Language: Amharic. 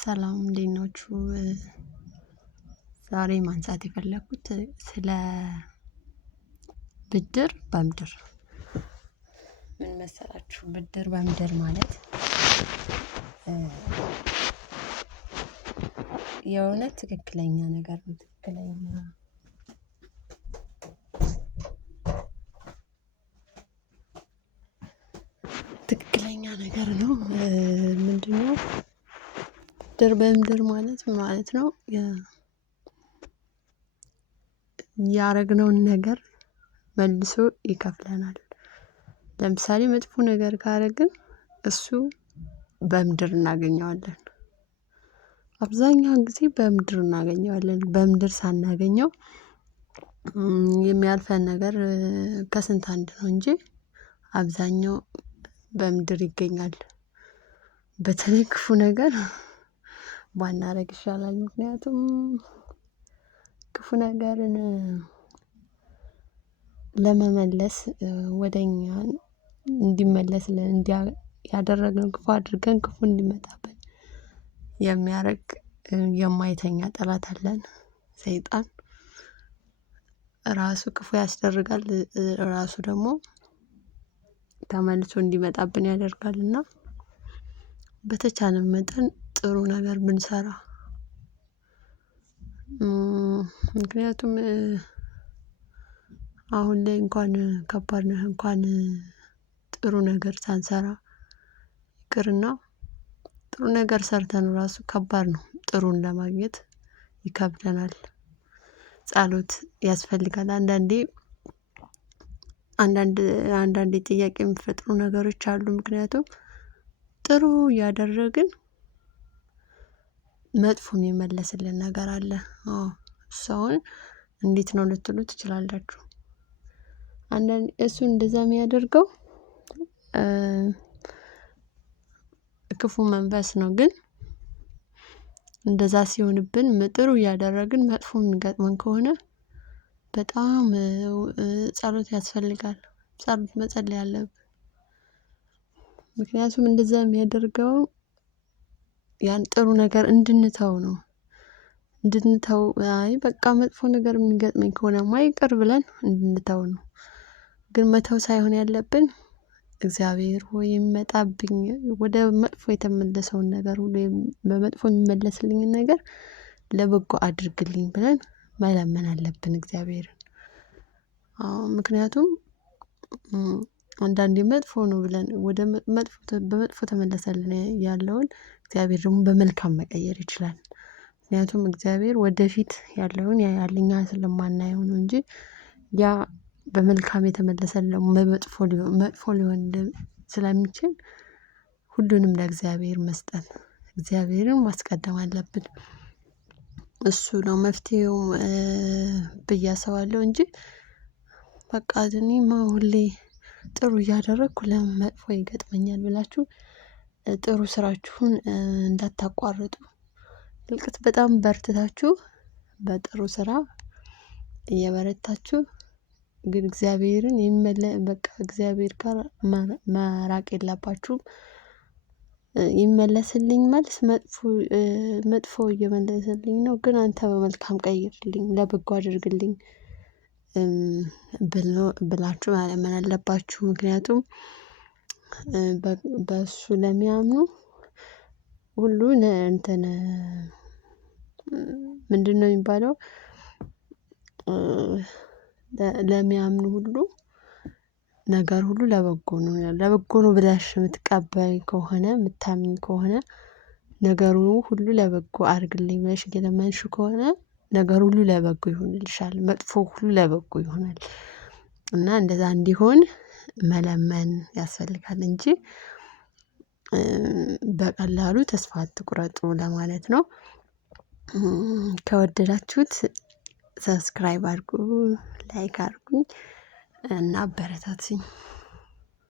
ሰላም እንዴት ናችሁ? ዛሬ ማንሳት የፈለኩት ስለ ብድር በምድር ምን መሰላችሁ? ብድር በምድር ማለት የእውነት ትክክለኛ ነገር ነው። ትክክለኛ ነገር ነው። ምንድነው? ብድር በምድር ማለት ነው ያረግነውን ነገር መልሶ ይከፍለናል። ለምሳሌ መጥፎ ነገር ካረግን እሱ በምድር እናገኘዋለን። አብዛኛውን ጊዜ በምድር እናገኘዋለን። በምድር ሳናገኘው የሚያልፈን ነገር ከስንት አንድ ነው እንጂ አብዛኛው በምድር ይገኛል። በተለይ ክፉ ነገር ባናረግ ይሻላል። ምክንያቱም ክፉ ነገርን ለመመለስ ወደ እኛ እንዲመለስልን ያደረግነው ክፉ አድርገን ክፉ እንዲመጣብን የሚያደርግ የማይተኛ ጠላት አለን። ሰይጣን ራሱ ክፉ ያስደርጋል። ራሱ ደግሞ ተመልሶ እንዲመጣብን ያደርጋልና በተቻለን መጠን ጥሩ ነገር ብንሰራ። ምክንያቱም አሁን ላይ እንኳን ከባድ ነው። እንኳን ጥሩ ነገር ሳንሰራ ይቅርና ጥሩ ነገር ሰርተን ራሱ ከባድ ነው። ጥሩን ለማግኘት ይከብደናል። ጸሎት ያስፈልጋል። አንዳንዴ ጥያቄ የሚፈጥሩ ነገሮች አሉ። ምክንያቱም ጥሩ እያደረግን መጥፎ የሚመለስልን ነገር አለ። እሱ አሁን እንዴት ነው ልትሉ ትችላላችሁ። እሱ እንደዛ የሚያደርገው ክፉ መንፈስ ነው። ግን እንደዛ ሲሆንብን ጥሩ እያደረግን መጥፎ የሚገጥመን ከሆነ በጣም ጸሎት ያስፈልጋል። ጸሎት መጸለይ አለብን። ምክንያቱም እንደዛ የሚያደርገው ያን ጥሩ ነገር እንድንተው ነው። እንድንተው አይ በቃ መጥፎ ነገር የሚገጥመኝ ከሆነማ ይቅር ብለን እንድንተው ነው። ግን መተው ሳይሆን ያለብን እግዚአብሔር ሆይ የሚመጣብኝ ወደ መጥፎ የተመለሰውን ነገር ሁሉ በመጥፎ የሚመለስልኝን ነገር ለበጎ አድርግልኝ ብለን መለመን አለብን እግዚአብሔርን። ምክንያቱም አንዳንዴ መጥፎ ነው ብለን ወደ በመጥፎ ተመለሰልን ያለውን እግዚአብሔር ደግሞ በመልካም መቀየር ይችላል። ምክንያቱም እግዚአብሔር ወደፊት ያለውን ያያል እኛ ስለማናየው ነው እንጂ ያ በመልካም የተመለሰልን መጥፎ ሊሆን ስለሚችል ሁሉንም ለእግዚአብሔር መስጠት እግዚአብሔርን ማስቀደም አለብን። እሱ ነው መፍትሄው ብዬ አስባለሁ እንጂ በቃ እኔማ ሁሌ ጥሩ እያደረኩ ለምን መጥፎ ይገጥመኛል ብላችሁ ጥሩ ስራችሁን እንዳታቋርጡ። ልቅት በጣም በርትታችሁ በጥሩ ስራ እየበረታችሁ ግን እግዚአብሔርን በቃ እግዚአብሔር ጋር መራቅ የለባችሁም። ይመለስልኝ መልስ መጥፎ እየመለሰልኝ ነው ግን አንተ በመልካም ቀይርልኝ ለበጎ አድርግልኝ ብላችሁ መለመን አለባችሁ። ምክንያቱም በእሱ ለሚያምኑ ሁሉን ምንድነው የሚባለው? ለሚያምኑ ሁሉ ነገር ሁሉ ለበጎ ነው። ለበጎ ነው ብለሽ የምትቀበይ ከሆነ የምታምኝ ከሆነ ነገሩ ሁሉ ለበጎ አድርግልኝ ብለሽ የለመንሽው ከሆነ ነገር ሁሉ ለበጎ ይሆንልሻል። መጥፎ ሁሉ ለበጎ ይሆናል። እና እንደዛ እንዲሆን መለመን ያስፈልጋል እንጂ በቀላሉ ተስፋ አትቁረጡ ለማለት ነው። ከወደዳችሁት ሰብስክራይብ አድርጉ ላይክ አድርጉኝ እና አበረታቱኝ።